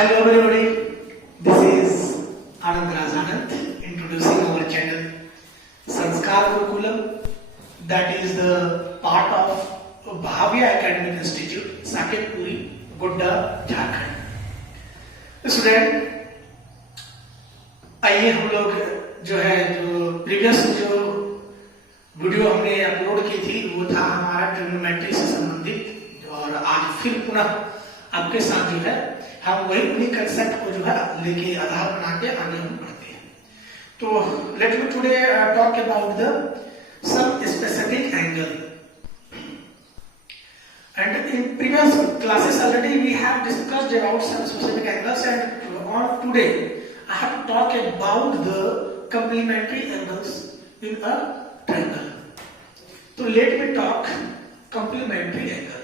Hello everybody, this is Anand Raj Anand introducing our channel Sanskar Gurukulam, that is the part of Bhavya Academic Institute, Saketpuri, Godda, Jharkhand. Student, आइए हम लोग जो previous video हमने upload की थी वो था हमारा ट्रिग्नोमेट्री से संबंधित, और आज फिर पुनः आपके साथ हम वही उन्हीं कंसेप्ट को लेके आधार बना के आगे हम बढ़ते हैं। तो let me today talk about the some specific angle, and in previous classes already we have discussed about some specific angles, and on today I have to talk about the complementary angles in a triangle. So let me talk complementary angle.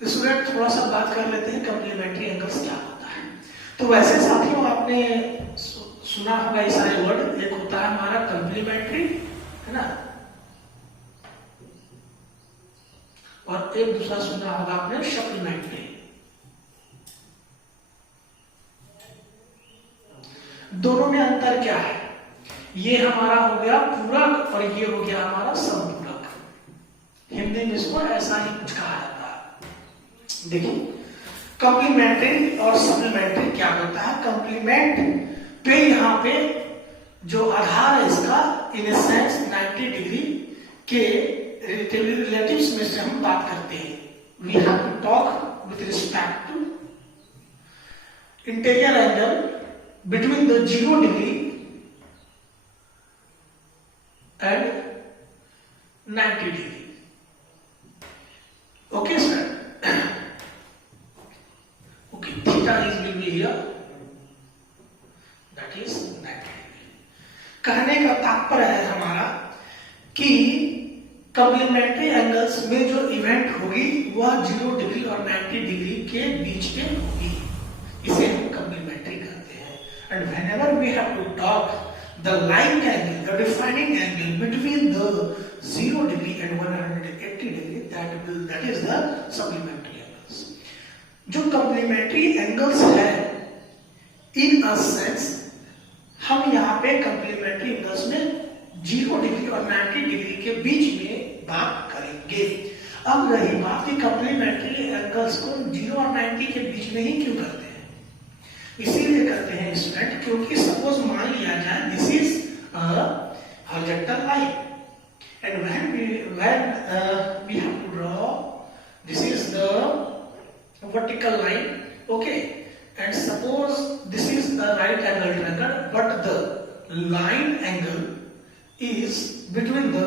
Student, थोड़ा सा बात कर लेते हैं complementary angles क्या होता है। तो वैसे साथियों आपने सुना होगा ये सारे वर्ड, एक होता है हमारा कम्प्लीमेंट्री, है ना, और एक दूसरा सुना होगा आपने सप्लीमेंट्री। दोनों में अंतर क्या है? ये हमारा हो गया पूरक और ये हो गया हमारा समपूरक। हिंदी में इसको ऐसा ही कुछ कहा जाता है। देखिए, कॉम्प्लीमेंट्री और सप्लीमेंट्री क्या होता है। कॉम्प्लीमेंट पे यहाँ पे जो आधार है इसका इन सेंस 90 डिग्री के रिलेटिव्स में से हम बात करते हैं। We have to talk with respect to interior angle between the 0 degree and 90 degree. Okay sir, theta is will be here, that is 90 degree। कहने का तात्पर्य है हमारा कि कॉम्प्लीमेंट्री एंगल्स में जो इवेंट होगी वह 0 डिग्री और 90 डिग्री के बीच में होगी। इसे हम कॉम्प्लीमेंट्री कहते हैं। And whenever we have to talk the line angle, the defining angle between the 0 degree and 180 degree, that is the supplementary. जो कॉम्प्लीमेंट्री एंगल्स है इन अ सेंस, हम यहाँ पे कॉम्प्लीमेंट्री एंगल्स में 0 डिग्री और 90 डिग्री के बीच में बात करेंगे। अब रही बात कि कॉम्प्लीमेंट्री एंगल्स को 0 और 90 के बीच में ही क्यों करते हैं? इसीलिए करते हैं स्टूडेंट, क्योंकि सपोज मान लिया जाए this is a horizontal line and when we have to draw this is the vertical line, okay, and suppose this is a right angle triangle, but the line angle is between the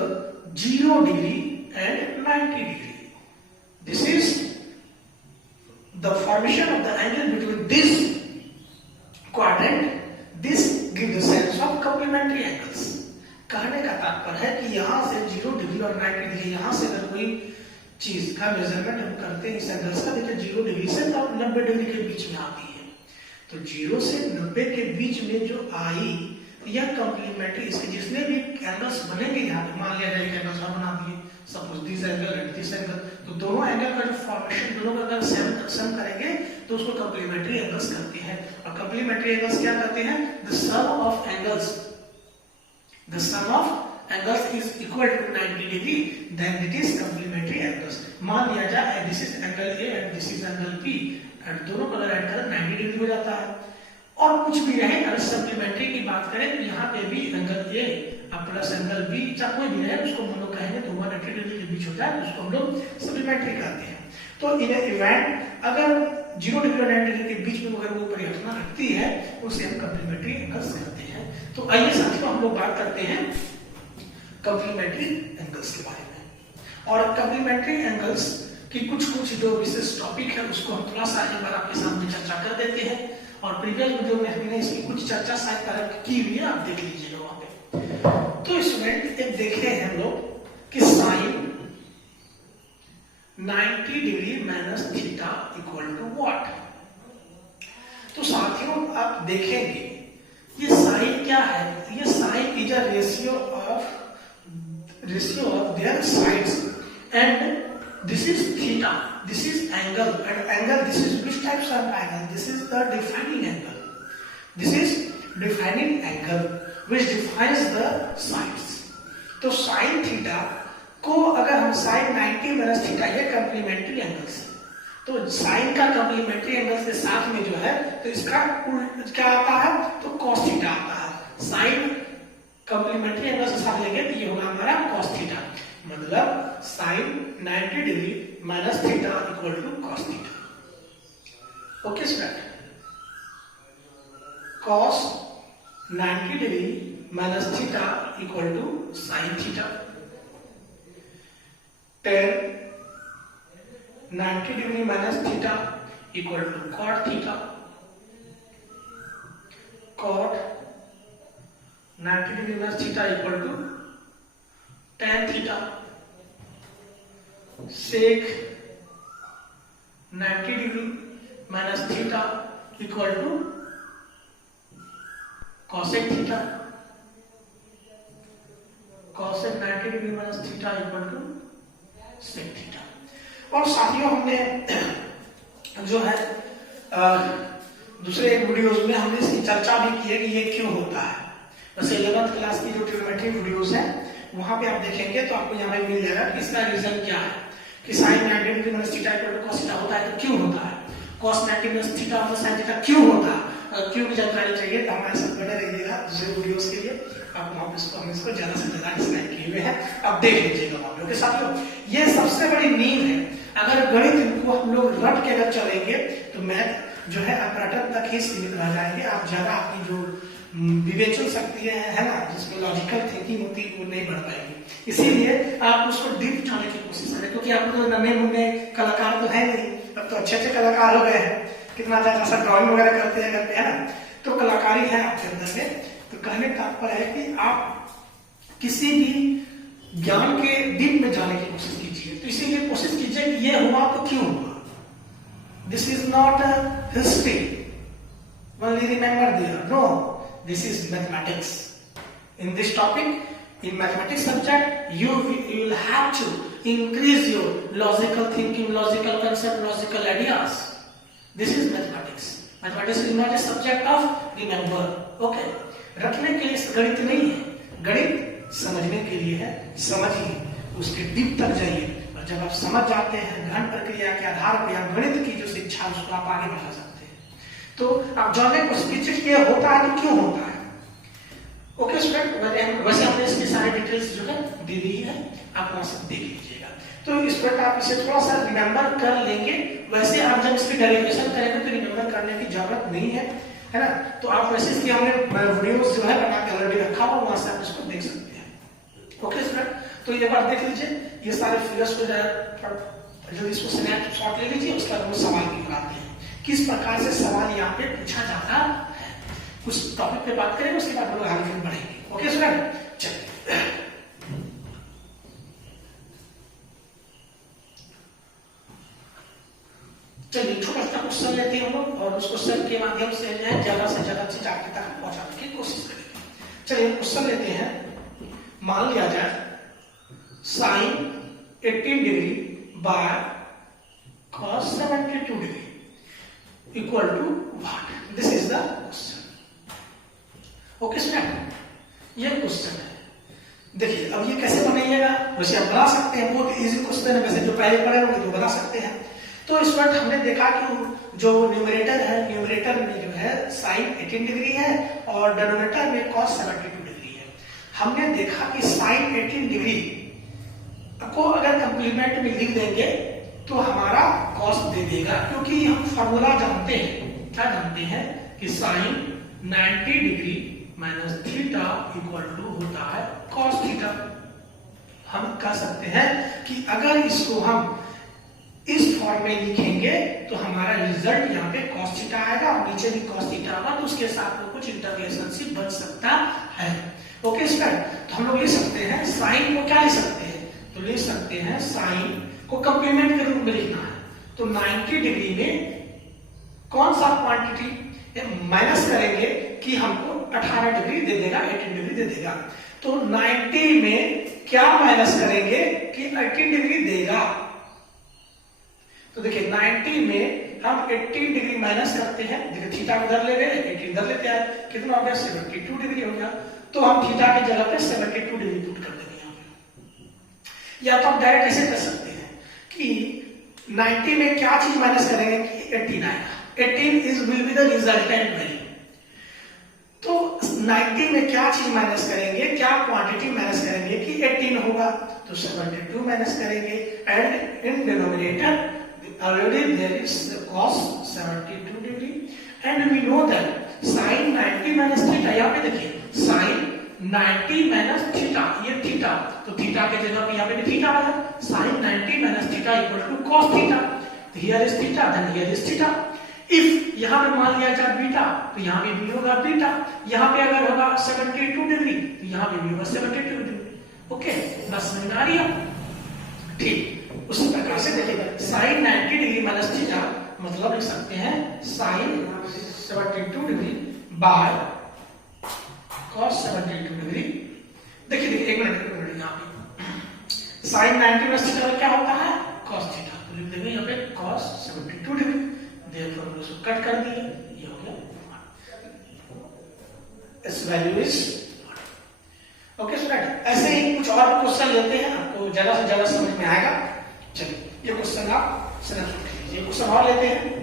0 degree and 90 degree. This is the formation of the angle between this quadrant. This gives the sense of complementary angles. कहने का तात्पर्य है कि यहाँ से 0 degree और 90 degree, यहाँ से अगर कोई चीज का मेजरमेंट हम करते हैं इस एंगल्स का, देखिए 0 डिग्री से 90 डिग्री के बीच में आती है, तो 0 से 90 के बीच में जो आई यह कॉम्प्लीमेंट्री, इसके जितने भी एंगल्स बनेंगे यहाँ पे, मान लिया जाए एक एंगल्स हम बना दिए, suppose this angle and this angle, तो दोनों एंगल का जो फॉर्मेशन दोनों का अगर सेम करेंगे तो उसको कॉम्प्लीमेंट्री एंगल्स करते हैं। और कॉम्प्लीमेंट्री एंगल्स क्या करते हैं? The sum of angles is equal to 90 degree, then it is complementary angles। मान लिया जाए this is angle A and this is angle B, and दोनों का अगर ऐड करें 90 डिग्री हो जाता है। और कुछ भी रहे, अगर सप्लीमेंट्री की बात करें तो यहाँ पे भी angle A plus angle B, चाहे कोई भी रहे, उसको हम लोग कहेंगे तो 180 डिग्री के बीच होता है, उसको हम लोग सप्लीमेंट्री कहते हैं। तो इन इवेंट अगर 0 डिग्री और 90 डिग्री के बीच में अगर वो परिघटना रखती है उसे हम कॉम्प्लीमेंट्री एंगल्स कहते हैं। तो आइए साथियों हम लोग बात करते हैं कॉम्प्लीमेंट्री एंगल्स के बारे में। और कॉम्प्लीमेंट्री एंगल्स की कुछ जो विशेष टॉपिक है उसको हम थोड़ा सा एक बार आपके सामने चर्चा कर देते हैं। और प्रीवियस वीडियो में हमने इसकी कुछ चर्चा शायद की हुई है, आप देख लीजिएगा वहां पे। तो स्टूडेंट एक देखे हैं हम लोग कि sine 90 degree minus theta equal to what. तो साथियों आप देखेंगे ये साइन क्या है, ये sine is a ratio of ratio of their sides, and this is theta, this is angle, and angle, this is which types of angle? This is the defining angle. This is defining angle which defines the sides. तो sin theta को अगर हम sin 90 minus theta, ये complementary angles है, तो sin का complementary angles के साथ में जो है तो इसका उल्टा क्या आता है, तो cos थीटा आता है. sin कंप्लीमेंट्री एंगल्स के साथ लेंगे तो ये होगा हमारा cos थीटा, मतलब sin 90 degree minus theta equal to cos theta. Okay student, cos 90 degree minus theta equal to sin theta. tan 90 degree minus theta equal to cot theta. cot 90 degree minus theta equal to tan theta. sec 90 degree minus theta equal to cosec theta. cosec 90 degree minus theta equal to sec theta. और साथियों हमने जो है दूसरे एक videos में हमने इसकी चर्चा भी की है कि ये क्यों होता है. वैसे 11th क्लास की जो ट्रिग्नोमेट्री वीडियोस है वहां पे आप देखेंगे तो आपको यहाँ पे मिल जाएगा कि इसका रीजन क्या है कि sin 90 degree minus theta equal to cos theta होता है तो क्यों होता है, cos 90 minus theta minus sin theta क्यों होता है. क्यों की जानकारी चाहिए तो हमारे साथ बने रहिएगा दूसरे वीडियोस के लिए. आप वहां पे हम इसको ज्यादा से ज्यादा डिस्क्राइब किए हुए हैं, आप देख लीजिएगा वहां पे. ओके साथियों, ये सबसे बड़ी नींव है. अगर गणित को हम लोग रट के अगर चलेंगे तो मैथ जो है अपराटन तक ही सीमित रह जाएंगे. आप ज्यादा अपनी जो विवेचन शक्ति है ना, जिसमें लॉजिकल थिंकिंग होती है वो नहीं बढ़ पाएगी. इसीलिए आप उसको डीप जाने की कोशिश करें, क्योंकि आप तो नन्हे मुन्ने कलाकार तो है नहीं, अब तो अच्छे अच्छे कलाकार हो गए हैं, कितना अच्छा ड्राइंग वगैरह करते हैं करते हैं ना, तो कलाकारी है आपके अंदर में. तो कहने का तात्पर्य है कि आप किसी भी ज्ञान के डीप में जाने की कोशिश कीजिए. तो इसीलिए कोशिश कीजिए कि ये हुआ तो क्यों हुआ. This is not a history only remember there, no, this is mathematics. In this topic, in mathematics subject, you will have to increase your logical thinking, logical concept, logical ideas. This is mathematics. Mathematics is not a subject of remember. Okay, रटने के लिए गणित नहीं है, गणित समझने के लिए है. समझिए, उसके डीप तक जाइए, और जब आप समझ जाते हैं गहन प्रक्रिया के आधार पर आप गणित की जो शिक्षा उसको आप आगे बढ़ा सकते हैं. तो आप जानने को ये होता है तो क्यों होता है. ओके स्टूडेंट, वैसे हमने इसकी सारी डिटेल्स जो है दे दी है, आप वहां से देख लीजिएगा. तो इस पर आप इसे थोड़ा सा रिमेंबर कर लेंगे. वैसे आप जब इसकी डेरिवेशन करेंगे तो रिमेंबर करने की जरूरत नहीं है ना. तो आप वैसे इसकी हमने वीडियोस जो है बना के ऑलरेडी रखा हुआ, वहां से आप इसको देख सकते हैं. ओके स्टूडेंट, तो ये बार देख लीजिए, ये सारे फिगर्स को जो इसको स्नैपशॉट ले लीजिए, उसके बाद वो सवाल भी कराते हैं किस प्रकार से सवाल यहाँ पे पूछा जाता है. कुछ टॉपिक पे बात करेंगे, उसके बाद हम लोग आगे बढ़ेंगे. ओके स्टूडेंट, चलिए चलिए छोटा सा क्वेश्चन लेते हैं हम लोग, और उस क्वेश्चन के माध्यम से ज्यादा से ज्यादा चीज आपके तक पहुंचाने की कोशिश करेंगे. चलिए क्वेश्चन लेते हैं. मान लिया जाए sin 18 degree by cos 72 degree equal to what. This is the question. Okay student, ये क्वेश्चन है. देखिए अब ये कैसे बनाइएगा, वैसे आप बना सकते हैं, बहुत इजी क्वेश्चन है. वैसे जो पहले पढ़े होंगे तो बना सकते हैं. तो इस वक्त हमने देखा कि जो न्यूमरेटर है, न्यूमरेटर में जो है sin 18 डिग्री है और डिनोमिनेटर में cos 72 डिग्री है. हमने देखा कि sin 18 डिग्री को अगर कंप्लीमेंट में लिख देंगे तो हमारा cos दे देगा, क्योंकि हम फॉर्मूला जानते हैं. क्या जानते हैं कि sin 90 degree minus theta equal to होता है cos थीटा. हम कह सकते हैं कि अगर इसको हम इस फॉर्म में लिखेंगे तो हमारा रिजल्ट यहाँ पे cos थीटा आएगा और नीचे भी cos थीटा होगा, तो उसके साथ में कुछ इंटररिलेशनशिप बन सकता है. ओके स्टूडेंट, तो हम लोग लिख सकते हैं साइन को क्या लिख सकते हैं, तो लिख सकते हैं साइन को कंप्लीमेंट के रूप में लिखना है. तो 90 डिग्री में कौन सा क्वांटिटी माइनस करेंगे कि हमको 18 डिग्री दे देगा, 18 डिग्री दे देगा. तो 90 में क्या माइनस करेंगे कि 18 डिग्री देगा। तो देखिए 90 में हम 18 डिग्री माइनस करते हैं, देखिए थीटा उधर ले गए, 18 इधर लेते हैं, कितना हो गया 72 डिग्री हो गया। तो हम थीटा की जगह पे 72 डिग्री पुट कर देंगे यहाँ पे। या तो आप डायरेक्ट ऐसे कर सकते हैं कि 90 में क्या चीज माइनस करेंगे कि 18 आएगा, 18 is will be the resultant value. तो 90 में क्या चीज माइनस करेंगे, क्या क्वांटिटी माइनस करेंगे कि 18 होगा, तो 72 माइनस करेंगे and in denominator already there is the cos 72 degree and we know that sin 90 minus theta, यहाँ पे देखिए sin 90 minus theta, ये थीटा, तो थीटा के जगह पे यहाँ पे भी थीटा आया, sin 90 minus theta equal to cos theta, तो here is theta then here is theta। if यहाँ पे मान लिया जाए बीटा, तो यहाँ पे भी होगा बीटा, यहाँ पे अगर होगा 72 डिग्री तो यहाँ पे भी होगा 72 डिग्री। ओके, बस समझ में आ रही है? ठीक उसी प्रकार से देखिएगा साइन 90 डिग्री माइनस थीटा मतलब लिख सकते हैं sine 72 degree by cos 72 degree. देखिए एक मिनट यहाँ पे साइन 90 माइनस थीटा क्या होता है कॉस थीटा, तो लिख देंगे यहाँ पे कॉस 72 डिग्री, देयरफॉर हम इसको कट कर दिए, ये हो गया इस वैल्यू इज ओके स्टूडेंट। ऐसे ही कुछ और क्वेश्चन लेते हैं, आपको ज्यादा से ज्यादा समझ में आएगा। चलिए ये क्वेश्चन आप समझ लीजिए, क्वेश्चन और लेते हैं।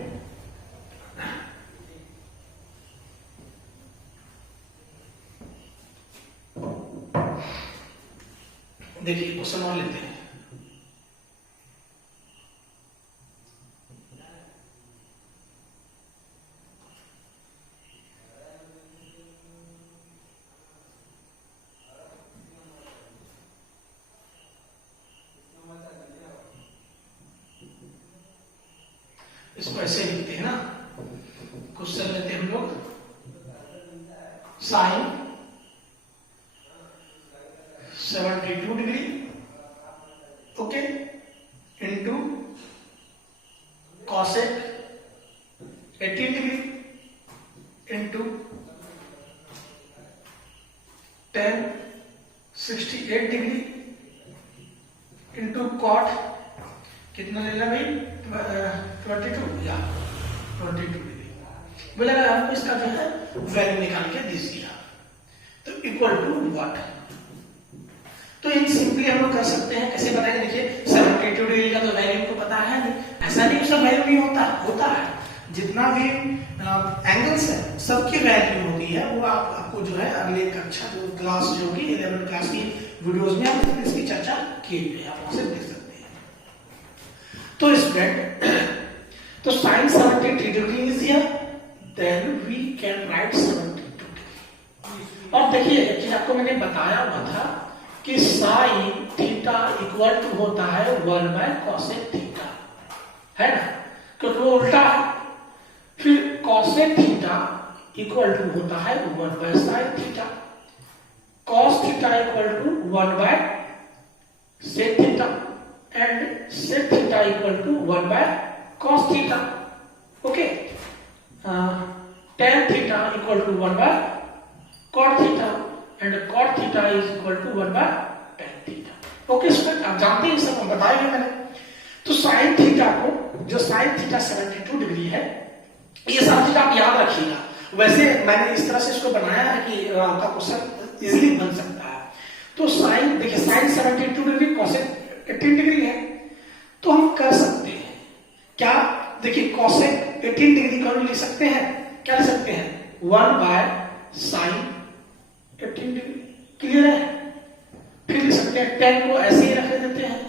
देखिए क्वेश्चन और लेते हैं। इसको ऐसे लिखते हैं ना, क्वेश्चन लेते हैं हम लोग sine 72 degree okay into cosec 18 degree into tan 68 degree into cot कितना लेना भाई 22 या 22 डिग्री। बोले अगर आपको इसका जो है वैल्यू निकाल के दीजिए तो इक्वल टू व्हाट। तो इन सिंपली हम लोग कर सकते हैं, कैसे बताएंगे? देखिए 72 डिग्री का तो वैल्यू को पता है नहीं, ऐसा नहीं उसका वैल्यू नहीं होता है। जितना भी एंगल्स है सबकी वैल्यू होती है, वो आपको जो है अगले कक्षा जो क्लास जो होगी 11th क्लास की वीडियोस में हम इसकी चर्चा की हुई है, आप उसे देख सकते हैं। तो स्टूडेंट तो sine 73 degree is here, then we can write 72 degree. और देखिए एक चीज आपको मैंने बताया हुआ था कि साइन थीटा इक्वल टू होता है 1 बाय कॉसेक थीटा, है ना, क्योंकि वो उल्टा है। फिर कॉसेक थीटा इक्वल टू होता है 1 by sine theta, cos theta equal to 1 by sec theta and sec theta equal to 1 by cos theta. Okay, tan theta equal to 1 by cot theta and cot theta is equal to 1 by tan theta. Okay student, आप जानते हैं सब बताया है मैंने। तो sine theta को, जो साइन थीटा 72 डिग्री है, ये सारा चीज आप याद रखिएगा। वैसे मैंने इस तरह से इसको बनाया है कि आपका क्वेश्चन इजीली बन सकता है। तो साइन देखिए साइन 72 डिग्री कॉसेक 18 डिग्री है, तो हम कर सकते हैं क्या? देखिए कॉसेक 18 डिग्री को हम लिख सकते हैं, क्या लिख सकते हैं 1 बाय साइन 18 डिग्री। क्लियर है? फिर लिख सकते हैं tan को ऐसे ही रख देते हैं,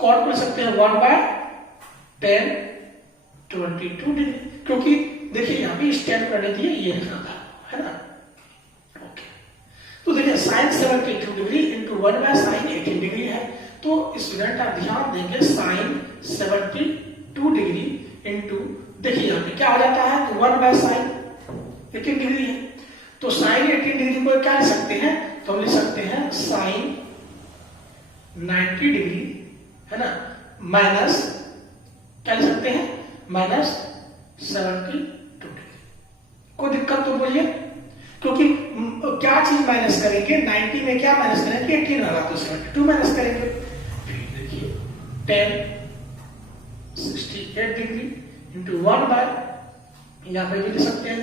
कॉट को लिख सकते हैं 1 बाय tan 22 डिग्री, क्योंकि देखिए यहाँ पे स्टैंड करने दिए ये लिखना था, है ना। ओके, तो देखिए sine 72 degree into 1 by sine 18 degree है। तो स्टूडेंट आप ध्यान देंगे साइन 72 डिग्री इंटू देखिए यहाँ पे क्या हो जाता है तो 1 बाय साइन 18 डिग्री है। तो साइन 18 डिग्री को क्या लिख सकते हैं? तो हम लिख सकते हैं साइन 90 डिग्री, है ना, माइनस क्या लिख सकते हैं माइनस 72 डिग्री। कोई दिक्कत तो बोलिए, क्योंकि क्या चीज माइनस करेंगे, 90 में क्या माइनस करेंगे, 18 होगा तो 72 माइनस करेंगे। फिर देखिए 10 68 डिग्री इंटू 1 बाय, यहाँ पे भी लिख सकते हैं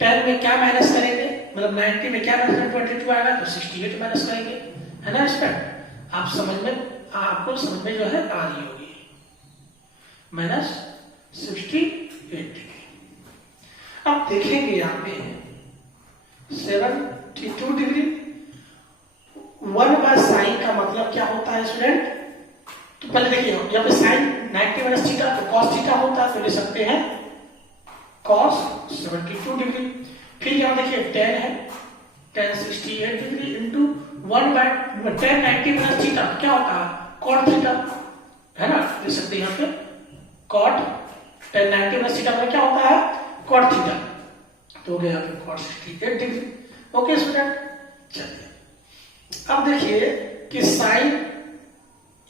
10 में क्या माइनस करेंगे, मतलब 90 में क्या माइनस करेंगे, 22 आएगा तो 68 माइनस करेंगे, है ना स्टूडेंट। आप समझ में, आपको समझ में जो है आ रही होगी, माइनस 68 डिग्री। अब देखेंगे यहाँ पे 72 डिग्री, 1 बाय साइन का मतलब क्या होता है स्टूडेंट, तो पहले देखिए यहाँ पे साइन 90 माइनस थीटा तो कॉस थीटा होता है, तो ले सकते हैं कॉस 72 डिग्री। फिर यहाँ देखिए 10 है, 10 68 degree into 1 by 10 90 minus theta क्या होता है, कॉट थीटा, है ना, ले सकते हैं यहाँ पे कॉट 10 90 माइनस थीटा में क्या होता है, कॉट थीटा, तो हो गया यहाँ पे कॉट 68 डिग्री। ओके स्टूडेंट, चलिए अब देखिए कि साइन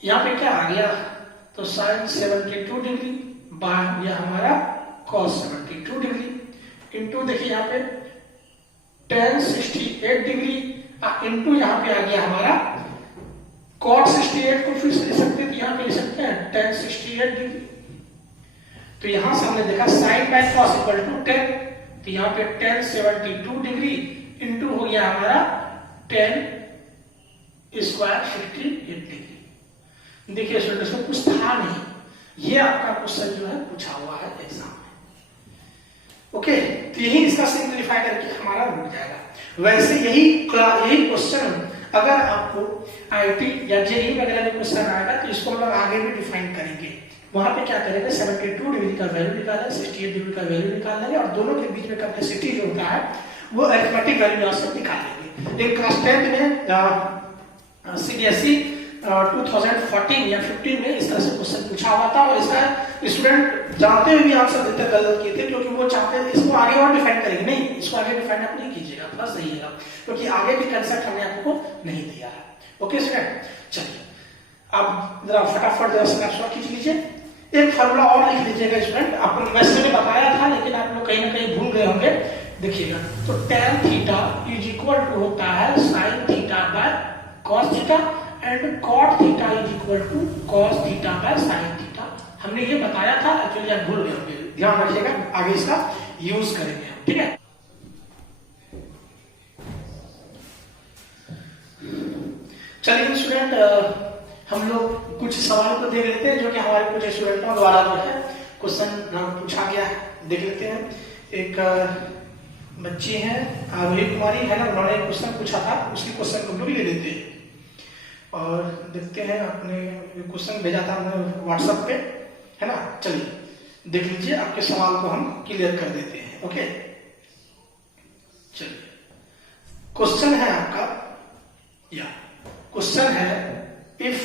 यहाँ पे क्या आ गया, तो साइन 72 डिग्री बाय गया हमारा कॉस 72 डिग्री इंटू देखिए यहाँ पे 10 68 डिग्री इंटू यहाँ पे आ गया हमारा कॉट 68 को फिर से लिख सकते हैं, तो यहाँ पे लिख सकते हैं 10 68 डिग्री। तो यहां से हमने देखा sine by cos equal to 10, तो यहाँ पे 10 72 डिग्री इंटू हो गया हमारा 10 स्क्वायर 58 डिग्री। देखिए स्टूडेंट इसमें कुछ था नहीं, ये आपका क्वेश्चन जो है पूछा हुआ है एग्जाम में। ओके, तो यही इसका सिंपलीफाई करके हमारा रुक जाएगा। वैसे यही क्वेश्चन अगर आपको आईआईटी या जेईई वगैरह में क्वेश्चन आएगा तो इसको हम लोग आगे भी डिफाइन करेंगे। वहां पे क्या करेंगे, 72 डिग्री का वैल्यू निकालेंगे, 68 डिग्री का वैल्यू निकाल लेंगे और दोनों के बीच में कैपेसिटी जो होता है वो अरिथमेटिक वैल्यू यहां से निकाल लेंगे। एक क्लास 10th में सीबीएसई 2014 या 15 में इस तरह से क्वेश्चन पूछा हुआ था और इसका स्टूडेंट जानते हुए भी आंसर देते गलत किए थे, क्योंकि वो चाहते थे इसको आगे और डिफाइन करेंगे। नहीं, इसको आगे डिफाइन आप नहीं कीजिएगा, थोड़ा सही है, क्योंकि आगे भी कंसेप्ट हमने आपको नहीं दिया है। ओके स्टूडेंट, चलिए आप जरा फटाफट जरा स्नैपशॉट खींच लीजिए, एक फार्मूला और लिख लीजिएगा स्टूडेंट। आपको वैसे मैंने बताया था लेकिन आप लोग कहीं ना कहीं भूल गए होंगे। देखिएगा तो tan theta is equal to होता है sin theta by cos theta and cot theta is equal to cos theta by sin theta. हमने ये बताया था, एक्चुअली आप भूल गए होंगे, ध्यान रखिएगा, आगे इसका यूज करेंगे हम, ठीक है। चलिए स्टूडेंट हम लोग कुछ सवाल को देख लेते हैं जो कि हमारे कुछ स्टूडेंटों द्वारा जो है क्वेश्चन पूछा गया है, देख लेते हैं। एक बच्ची है आरोही कुमारी, है ना, उन्होंने क्वेश्चन पूछा था, उसी क्वेश्चन को हम लोग ले लेते हैं और देखते हैं। आपने क्वेश्चन भेजा था हमने व्हाट्सएप पे, है ना, चलिए देख लीजिए, आपके सवाल को हम क्लियर कर देते हैं। ओके, चलिए क्वेश्चन है आपका, या क्वेश्चन है if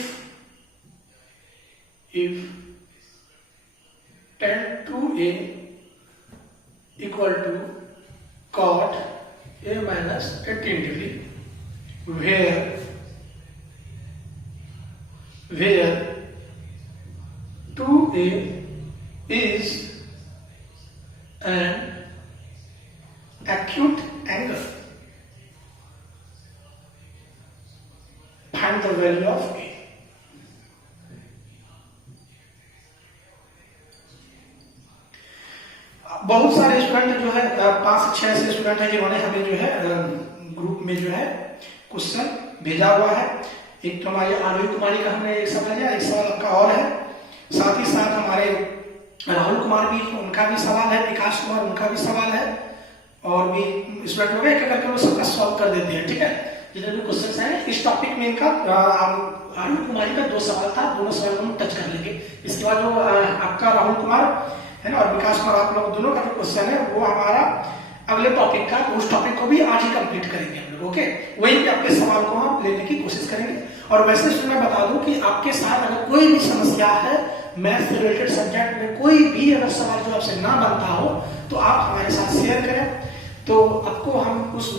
tan 2a equal to cot a minus 18 degree where 2a is an acute angle, find the value of a। बहुत सारे स्टूडेंट जो है 5 से 6 ऐसे स्टूडेंट हैं जिन्होंने हमें जो है ग्रुप में जो है क्वेश्चन भेजा हुआ है। एक तो हमारी आरोही कुमारी का हमने एक सवाल दिया, एक सवाल आपका और है, साथ ही साथ हमारे राहुल कुमार भी, उनका भी सवाल है, विकास कुमार उनका भी सवाल है, और भी स्टूडेंट लोग एक करके वो सबका सॉल्व कर देते हैं, ठीक है। जितने भी क्वेश्चन हैं इस टॉपिक में इनका राहुल कुमारी का 2 सवाल था, दोनों सवाल को हम टच कर लेंगे। इसके बाद जो आपका राहुल कुमार है ना और विकास कुमार, आप लोग दोनों का जो क्वेश्चन है वो हमारा अगले टॉपिक का, उस टॉपिक को भी आज ही कंप्लीट करेंगे हम लोग। ओके, वही पे आपके सवाल को हम लेने की कोशिश करेंगे। और वैसे मैं बता दूं कि आपके साथ अगर कोई भी समस्या है मैथ से रिलेटेड सब्जेक्ट में, कोई भी अगर सवाल जो आपसे ना बनता हो तो आप हमारे साथ शेयर करें, तो आपको हम उस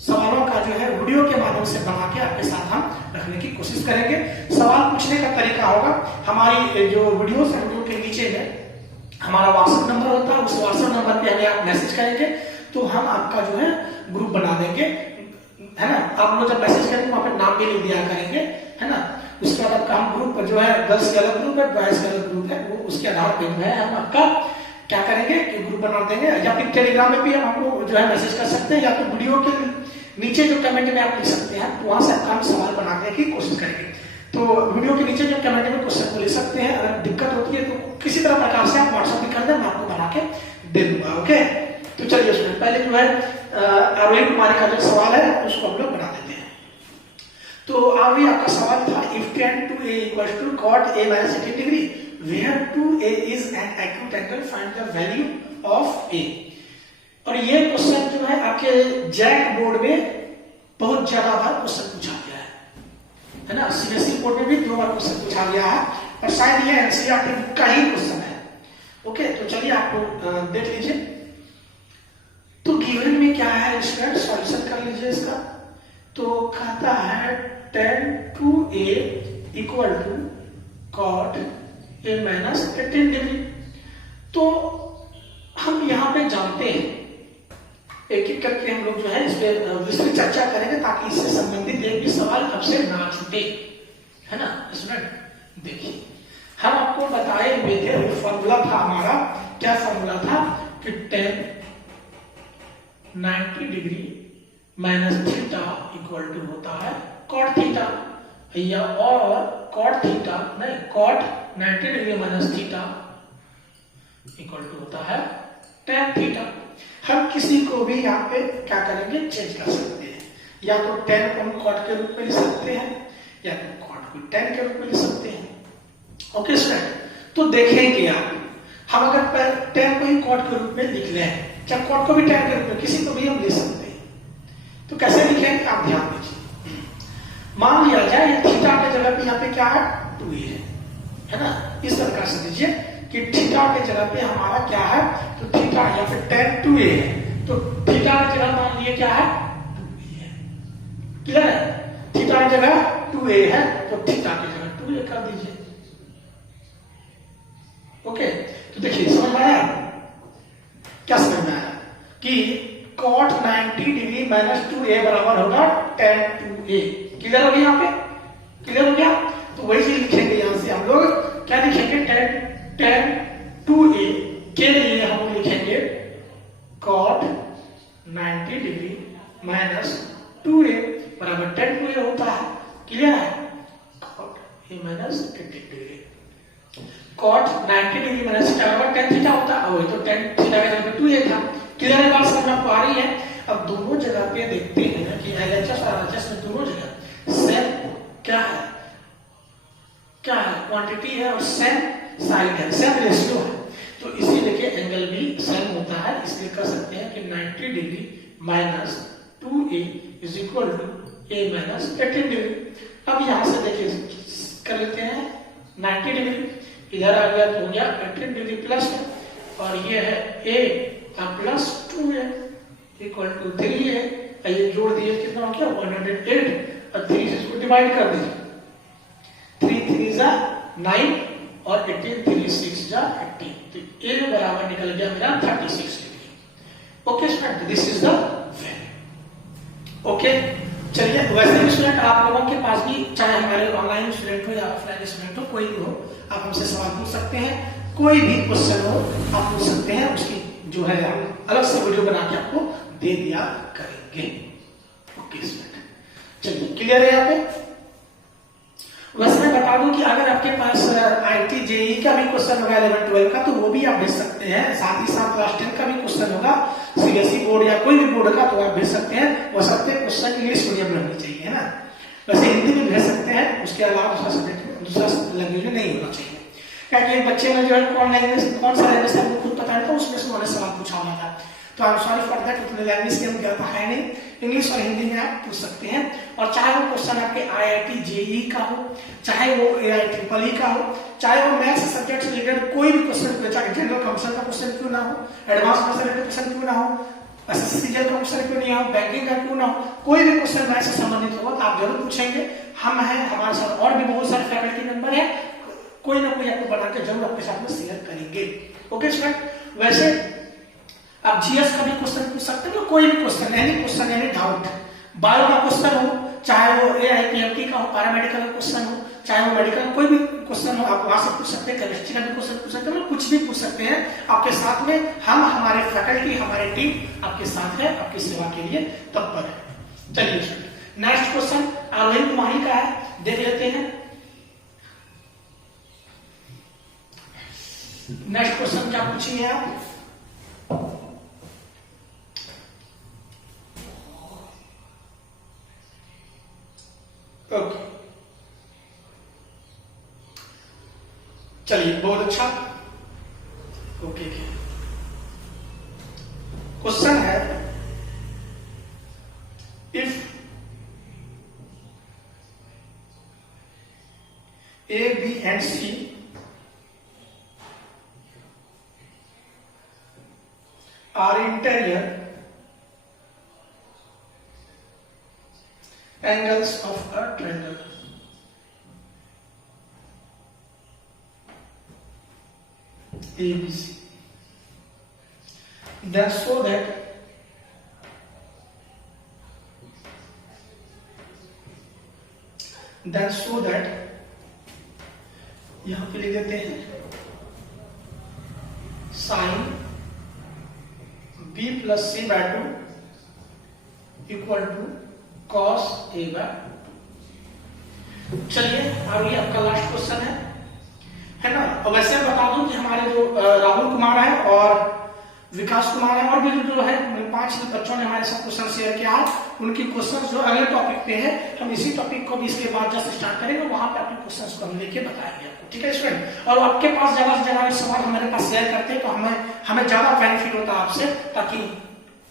सवालों का जो है वीडियो के माध्यम से बना के आपके साथ हम रखने की कोशिश करेंगे। सवाल पूछने का तरीका होगा, हमारी जो वीडियो के नीचे है हमारा व्हाट्सएप नंबर होता है, उस व्हाट्सएप नंबर पे हमें आप मैसेज करेंगे, तो हम आपका जो है ग्रुप बना देंगे, है ना। आप लोग जब मैसेज करेंगे वहां पर नाम भी लिख दिया करेंगे, है ना। उसके बाद आपका हम ग्रुप जो है गर्ल्स का अलग ग्रुप है, बॉयज का अलग ग्रुप है, वो उसके आधार पर जो है हम आपका क्या करेंगे कि ग्रुप बना देंगे। या फिर टेलीग्राम में भी हम आपको जो है मैसेज कर सकते हैं, या तो वीडियो के नीचे जो कमेंट में आप लिख सकते हैं, तो वहां से आपका हम सवाल बनाने की कोशिश करेंगे। तो वीडियो के नीचे जो कमेंट में क्वेश्चन को ले सकते हैं। अगर दिक्कत होती है तो किसी तरह प्रकार से आप व्हाट्सएप भी कर दें, मैं आपको बना के दे दूंगा। ओके, तो चलिए उसमें पहले जो है आरोही कुमारी का जो सवाल है उसको हम लोग बना देते हैं। तो अभी आपका सवाल था, if tan 2a equals to cot a minus 80 degree where 2a is an acute angle, find the value of a। और ये क्वेश्चन जो है आपके जैक बोर्ड में बहुत ज्यादा बार क्वेश्चन पूछा गया है ना। सीबीएसई बोर्ड में भी 2 बार क्वेश्चन पूछा गया है, और शायद ये एनसीईआरटी बुक का ही क्वेश्चन है। ओके, तो चलिए आपको देख लीजिए। तो गिवन में क्या है स्टूडेंट, सॉल्यूशन कर लीजिए इसका। तो कहता है tan 2a equal to cot a minus 18 degree. तो हम यहाँ पे जानते हैं, एक एक करके हम लोग जो है इस पे विस्तृत चर्चा करेंगे ताकि इससे संबंधित एक भी सवाल आपसे ना छूटे, है ना स्टूडेंट। देखिए हम आपको बताए हुए थे, फॉर्मूला था हमारा, क्या फॉर्मूला था कि tan 90 degree minus theta equal to होता है cot थीटा, या और cot थीटा नहीं, cot 90 degree minus theta equal to होता है tan थीटा। हम किसी को भी यहाँ पे क्या करेंगे, चेंज कर सकते हैं। या तो tan को हम cot के रूप में लिख सकते हैं, या तो cot को tan के रूप में लिख सकते हैं। ओके स्टूडेंट, तो देखेंगे आप, हम अगर tan को ही cot के रूप में लिख लें, चाहे cot को भी tan के रूप में, किसी को भी हम ले सकते हैं। तो कैसे लिखेंगे आप ध्यान दीजिए। मान लिया जाए ये थीटा के जगह पे यहाँ पे क्या है, 2a है ना। इस तरह से दीजिए कि थीटा के जगह पे हमारा क्या है, तो थीटा या फिर tan 2a है, तो थीटा की जगह मान लिए क्या है, 2a है। क्लियर है, थीटा की जगह 2a है तो थीटा की जगह 2a कर दीजिए। ओके, तो देखिए समझ में आया, क्या समझ में आया कि cot 90 डिग्री माइनस 2a बराबर होगा tan 2a। क्लियर हो गया, यहाँ पे क्लियर हो गया। तो वही चीज लिखेंगे, यहां से हम लोग क्या लिखेंगे, tan 2a के लिए हम लिखेंगे cot 90 डिग्री माइनस 2a बराबर tan 2a होता है। क्लियर है, cot a minus 80 degree, cot 90 degree minus theta बराबर tan थीटा होता है, तो tan थीटा का जगह 2a था। क्लियर है, बात समझ में आपको आ रही है। अब दोनों जगह पे देखते हैं कि LHS और RHS में दोनों जगह सेम क्या है, क्या है, क्वांटिटी है और सेम साइड है, सेम रेशियो है। तो इसी देखिए एंगल भी सेम होता है, इसलिए कर सकते हैं कि 90 degree minus 2a is equal to a minus 18 degree. अब यहां से देखिए कर लेते हैं 90 डिग्री, इधर आ गया तो हो गया 18 डिग्री प्लस है, और ये है a plus 2a equal to 3a। ये जोड़ दिए कितना हो गया 108, और 3 से इसको डिवाइड कर दीजिए, 3 3 जा 9 और 18 3 6 जा 18, तो a बराबर निकल गया मेरा 36 degree. Okay student, this is the value. Okay, चलिए वैसे भी स्टूडेंट आप लोगों के पास भी, चाहे हमारे ऑनलाइन स्टूडेंट हो या ऑफलाइन स्टूडेंट हो, कोई भी हो, आप हमसे सवाल पूछ सकते हैं। कोई भी क्वेश्चन हो आप पूछ सकते हैं, उसकी जो है हम अलग से वीडियो बना के आपको दे दिया करेंगे। ओके स्टूडेंट, चलिए क्लियर है यहाँ पे। वैसे मैं बता दूं कि अगर आपके पास IIT JEE का भी क्वेश्चन होगा 11-12 का, तो वो भी आप भेज सकते हैं। साथ ही साथ क्लास 10 का भी क्वेश्चन होगा, CBSE बोर्ड या कोई भी बोर्ड का, तो आप भेज सकते हैं। वो सबसे क्वेश्चन इंग्लिश मीडियम में होनी चाहिए, है ना। वैसे हिंदी में भेज सकते हैं, उसके अलावा दूसरा सब्जेक्ट, दूसरा लैंग्वेज में नहीं होना चाहिए। क्योंकि बच्चे ने जो है कौन सा लैंग्वेज था वो खुद पता नहीं था, उसमें से उन्होंने सवाल पूछा हुआ था। तो I am sorry for that, उतने लैंग्वेज के हम ज्ञाता है नहीं, इंग्लिश और हिंदी में आप पूछ सकते हैं। और चाहे वो क्वेश्चन आपके IIT JEE का हो, चाहे वो AIEEE का हो, चाहे वो मैथ्स सब्जेक्ट से रिलेटेड कोई भी क्वेश्चन, चाहे जनरल कंप्यूटर का क्वेश्चन क्यों ना हो, एडवांस मैथ्स से क्वेश्चन क्यों ना हो, SSC का क्वेश्चन क्यों नहीं हो, बैंकिंग का क्यों ना हो, कोई भी क्वेश्चन मैथ्स से संबंधित होगा तो आप जरूर पूछेंगे। हम हैं, हमारे साथ और भी बहुत सारे फैकल्टी मेंबर हैं, कोई ना कोई आपको बना के जरूर आपके साथ में शेयर करेंगे। ओके स्टूडेंट, वैसे आप जीएस का भी क्वेश्चन पूछ सकते हो, कोई भी क्वेश्चन, एनी डाउट, बायो का क्वेश्चन हो, चाहे वो एआईपीएमटी का हो, पैरामेडिकल का क्वेश्चन हो, चाहे वो मेडिकल कोई भी क्वेश्चन हो, आप वहां से पूछ सकते हैं, केमिस्ट्री का भी क्वेश्चन पूछ सकते हैं, कुछ भी पूछ सकते हैं। आपके साथ में हम, हमारे फैकल्टी, हमारे टीम आपके साथ है, आपकी सेवा के लिए तत्पर है। चलिए नेक्स्ट क्वेश्चन आरोही कुमारी का है, देख लेते हैं। नेक्स्ट क्वेश्चन क्या पूछिए आप? ओके, चलिए बहुत अच्छा। ओके, क्वेश्चन है if A, B and C are interior angles of a triangle. ABC. Then show that यहां पे लिख देते हैं sine B plus C by 2 equal to cos A by 2। चलिए अब ये आपका लास्ट क्वेश्चन है ना। और वैसे बता दूं कि हमारे जो राहुल कुमार है और विकास कुमार है और भी जो है 5 बच्चों ने हमारे साथ क्वेश्चन शेयर किया है, उनकी क्वेश्चन जो अगले टॉपिक पे है, हम इसी टॉपिक को भी इसके बाद जब स्टार्ट करेंगे वहां पे अपने क्वेश्चंस को हम लेके बताएंगे आपको, ठीक है स्टूडेंट। और आपके पास ज्यादा से ज्यादा सवाल हमारे पास शेयर करते हैं तो हमें ज्यादा बेनिफिट होता है आपसे, ताकि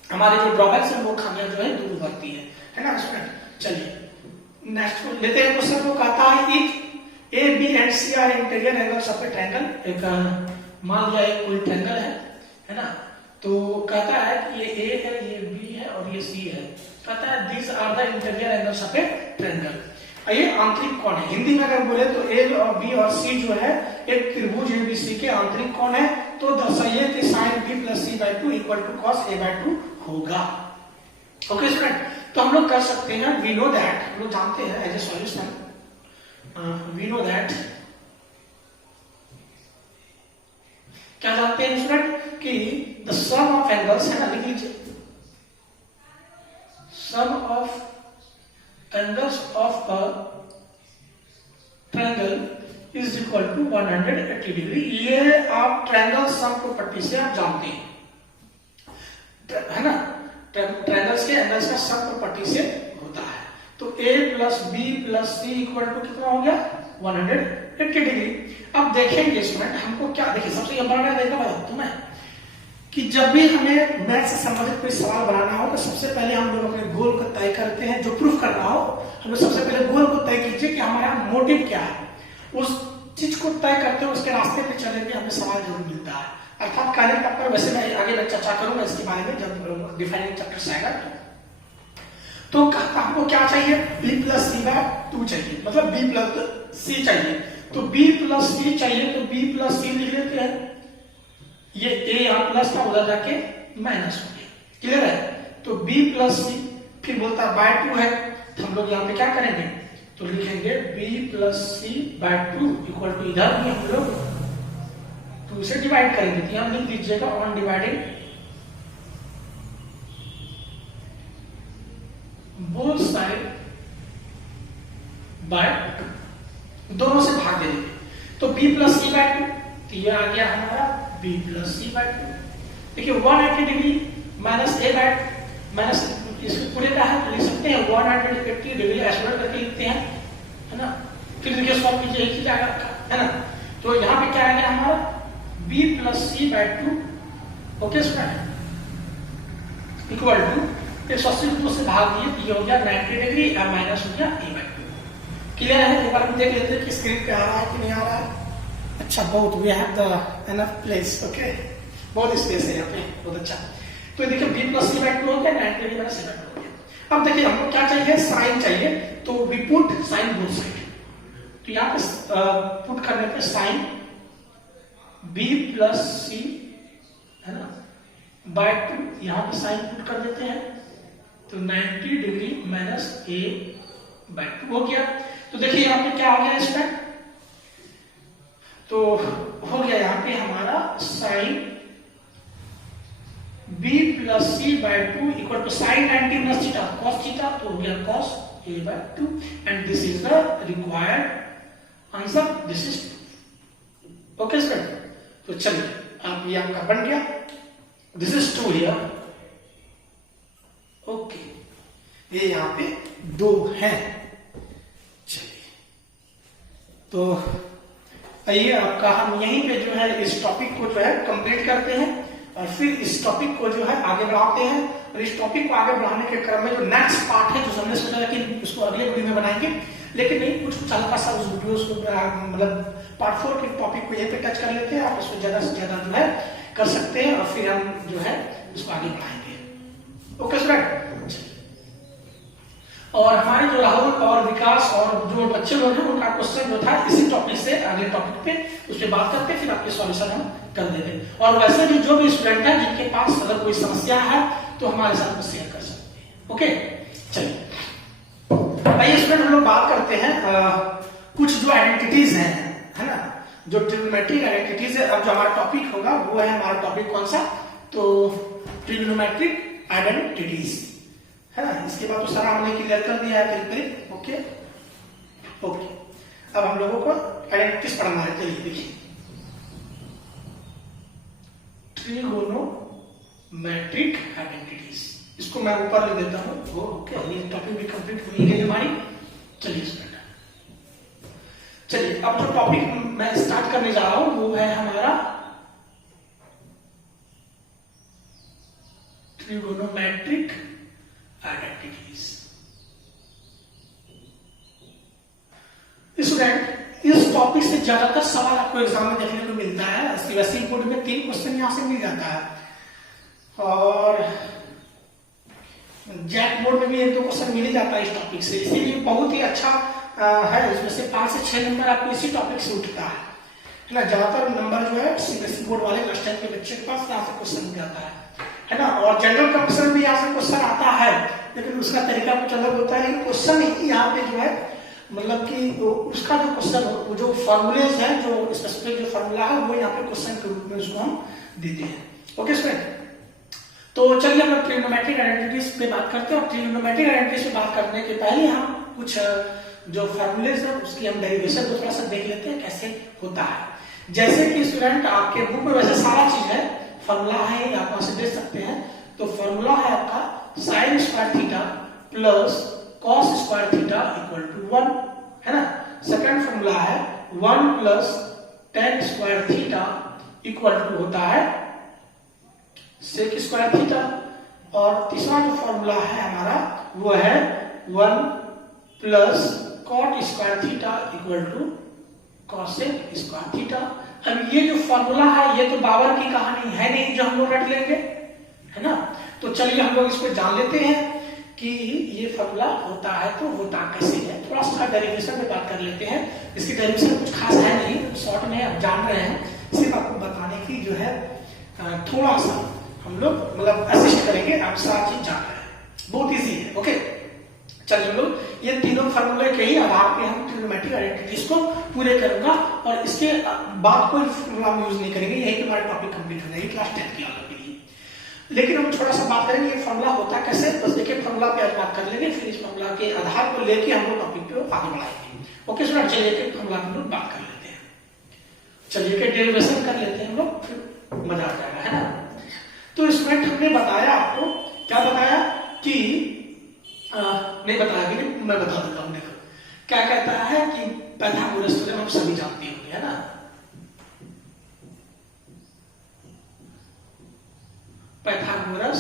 हमारे जो ड्रॉबैक्स है वो खामियां जो है दूर बढ़ती है ना स्टूडेंट। चलिए नेक्स्ट लेते हैं क्वेश्चन को। कहता है if A, B and C are interior angles of a triangle, एक मान लिया एक कोई ट्रायंगल है ना, तो कहता है कि ये A है, ये B है और ये C है। कहता है these are the interior angles of a triangle। ये आंतरिक कोण है। हिंदी में अगर बोले तो A और B और C जो है एक त्रिभुज ABC के आंतरिक कोण है, तो दर्शाइए कि sin B plus C by 2 equal to cos A by 2 होगा। ओके स्टूडेंट, तो हम लोग कर सकते हैं, वी नो दैट, हम लोग जानते हैं as a solution, we know that, क्या जानते हैं स्टूडेंट कि द सम ऑफ एंगल्स है ना, लिख लीजिए, sum of angles of a triangle is equal to 180 degree. ये आप ट्रायंगल सम प्रॉपर्टी से आप जानते हैं, है ना, ट्रायंगल्स के एंगल्स का सम प्रॉपर्टी से होता है। तो A plus B plus C equal to कितना हो गया 180 डिग्री। अब देखेंगे स्टूडेंट, हमको क्या, देखिए सबसे बड़ा देखना बताता हूं मैं कि जब भी हमें मैथ से संबंधित कोई सवाल बनाना हो तो सबसे पहले हम लोग अपने गोल को तय करते हैं। जो प्रूफ करना हो हम लोग सबसे पहले गोल को तय कीजिए कि हमारा मोटिव क्या है, उस चीज को तय करते हुए उसके रास्ते पे चलेंगे, हमें सवाल जरूर मिलता है। अर्थात कार्य पर वैसे मैं आगे चर्चा करूंगा इसके बारे में जब डिफाइनिंग चैप्टर से आएगा। तो हमको क्या चाहिए, B प्लस C बाय 2 चाहिए, मतलब B प्लस C चाहिए। तो B प्लस C चाहिए तो B प्लस C लिख लेते हैं, ये A यहाँ प्लस था उधर जाके माइनस हो गया, क्लियर है। तो B प्लस C फिर बोलता है बाय 2 है, तो हम लोग यहाँ पे क्या करेंगे, तो लिखेंगे B plus C by 2 equal to, इधर भी हम लोग 2 से डिवाइड करेंगे, तो यहाँ लिख दीजिएगा on dividing both side by 2, दोनों से भाग दे देंगे। तो B प्लस C बाय 2, तो ये आ गया हमारा B प्लस C बाय 2। देखिए 180 degree minus A bye minus इसको पूरे का है तो लिख सकते हैं 180 डिग्री ऐसे करके लिखते हैं, है ना। फिर देखिए सॉल्व कीजिए, एक ही जाएगा, है ना। तो यहाँ पे क्या आ गया हमारा B plus C by 2, okay student, equal to 180 से भाग दिए तो ये हो गया 90 डिग्री और माइनस हो गया A बाय 2। क्लियर है। एक बार हम देख लेते हैं कि स्क्रीन पे आ रहा है कि नहीं आ रहा है। अच्छा, बहुत, we have the enough place, okay, बहुत स्पेस है यहाँ पे, बहुत अच्छा। तो देखिए B प्लस C बाय 2 हो गया, 90 डिग्री माइनस A बाय 2 हो गया। अब देखिए हमको क्या चाहिए, साइन चाहिए, तो we put sign both side. तो यहाँ पे पुट करने पे साइन B प्लस C, है ना, बाय 2, यहाँ पे साइन पुट कर देते हैं, तो 90 डिग्री माइनस a बाय 2 हो गया। तो देखिए यहाँ पे क्या आ गया इसमें, तो हो गया यहाँ पे हमारा sine b plus C by 2 equal to sine 90 plus theta cos theta, तो हो गया cos a by 2 and this is the required answer, this is okay student. तो चलिए आप ये आपका बन गया, दिस इज 2 हियर, ओके, ये यहाँ पे 2 है। चलिए तो आइए आपका हम यहीं पे जो है इस टॉपिक को जो है कंप्लीट करते हैं और फिर इस टॉपिक को जो है आगे बढ़ाते हैं। और इस टॉपिक को आगे बढ़ाने के क्रम में जो नेक्स्ट पार्ट है, जो हमने सोचा कि उसको अगले वीडियो में बनाएंगे, लेकिन नहीं, कुछ हल्का सा उस वीडियो को मतलब पार्ट 4 के टॉपिक को यहीं पे टच कर लेते हैं। आप इसको ज्यादा से ज्यादा जो है कर सकते हैं और फिर हम जो है इसको आगे बढ़ाएंगे। ओके स्टूडेंट, और हमारे जो राहुल और विकास और जो बच्चे लोग हैं उनका क्वेश्चन जो था इसी टॉपिक से अगले टॉपिक पे उस पर बात करते, फिर आपके सॉल्यूशन हम कर देते। और वैसे भी जो भी स्टूडेंट है जिनके पास अगर कोई समस्या है तो हमारे साथ शेयर कर सकते हैं। ओके चलिए आइए स्टूडेंट हम लोग बात करते हैं कुछ जो आइडेंटिटीज हैं, है ना, जो ट्रिग्नोमेट्रिक आइडेंटिटीज है। अब जो हमारा टॉपिक होगा वो है हमारा टॉपिक कौन सा, तो ट्रिग्नोमेट्रिक आइडेंटिटीज, है ना। इसके बाद तो सारा हमने क्लियर कर दिया है करीब। ओके ओके, अब हम लोगों को आइडेंटिटीज पढ़ना है। चलिए देखिए, ट्रिगोनोमेट्रिक आइडेंटिटीज, इसको मैं ऊपर लिख देता हूं। ओके, ये टॉपिक भी कंप्लीट हो गई हमारी। चलिए स्टूडेंट, चलिए अब जो टॉपिक मैं स्टार्ट करने जा रहा हूं वो है हमारा ट्रिगोनोमेट्रिक आइडेंटिटीज। स्टूडेंट, इस टॉपिक से ज्यादातर सवाल आपको एग्जाम में देखने को मिलता है। सीबीएसई बोर्ड में 3 क्वेश्चन यहां से मिल जाता है और जैक बोर्ड में भी 1-2 क्वेश्चन मिल ही जाता है इस टॉपिक से, इसीलिए बहुत ही अच्छा है। इसमें से 5 से 6 नंबर आपको इसी टॉपिक से उठता है ना। ज्यादातर नंबर जो है सीबीएसई बोर्ड वाले क्लास 10 के बच्चे के पास यहाँ से क्वेश्चन मिल जाता है ना। और जनरल का क्वेश्चन भी यहाँ से क्वेश्चन आता है, लेकिन उसका तरीका कुछ अलग होता है। लेकिन क्वेश्चन यहाँ पे जो है मतलब कि उसका जो क्वेश्चन जो फॉर्मूलेज है, जो स्पेसिफिक जो फॉर्मूला है वो यहाँ पे क्वेश्चन के रूप में उसको हम देते हैं। ओके स्टूडेंट, तो चलिए हम लोग ट्रिग्नोमेट्रिक आइडेंटिटीज पे बात करते हैं। और ट्रिग्नोमेट्रिक आइडेंटिटीज पे बात करने के पहले हम कुछ जो फॉर्मूलेज है उसकी हम डेरिवेशन को थोड़ा सा देख लेते हैं कैसे होता है। जैसे कि स्टूडेंट आपके बुक में वैसे सारा चीज है, फॉर्मूला है, आप वहां से देख सकते हैं। तो फॉर्मूला है आपका sine square theta plus cos square theta equal to 1, है ना। सेकंड फॉर्मूला है 1 plus tan square theta equal to होता है सेक स्क्वायर थीटा। और तीसरा जो फॉर्मूला है हमारा वो है 1 plus cot square theta equal to cosec square theta. अब ये जो फॉर्मूला है ये तो बाबर की कहानी है नहीं जो हम लोग रट लेंगे, है ना। तो चलिए हम लोग इसको जान लेते हैं कि ये फॉर्मूला होता है तो होता कैसे है। थोड़ा सा डेरिवेशन पे बात कर लेते हैं। इसकी डेरिवेशन कुछ खास है नहीं, शॉर्ट में आप जान रहे हैं, सिर्फ आपको बताने की जो है थोड़ा सा हम लोग मतलब असिस्ट करेंगे, आप सारी चीज जान रहे हैं, बहुत इजी है। ओके चलिए हम लोग ये तीनों फॉर्मूले के ही आधार पे हम ट्रिग्नोमेट्रिक आइडेंटिटीज को पूरे करूंगा और इसके बाद कोई फॉर्मूला हम यूज नहीं करेंगे, यही हमारा टॉपिक कंप्लीट हो जाएगी क्लास 10 की आप लोग के लिए। लेकिन हम थोड़ा सा बात करेंगे ये फॉर्मूला होता कैसे, बस एक फॉर्मूला पे आज बात कर लेंगे, फिर इस फॉर्मूला के आधार को लेके हम लोग टॉपिक पे आगे बढ़ाएंगे। ओके स्टूडेंट, चलिए एक फॉर्मूला पे हम लोग बात कर लेते हैं। चलिए के डेरिवेशन कर लेते हैं हम लोग, फिर मजा आ जाएगा, है ना। तो स्टूडेंट हमने बताया आपको, क्या बताया कि नहीं बताया कि मैं बता देता हूं। देखो क्या कहता है कि पाइथागोरस थ्योरम हम सभी जानते होंगे, है ना। पाइथागोरस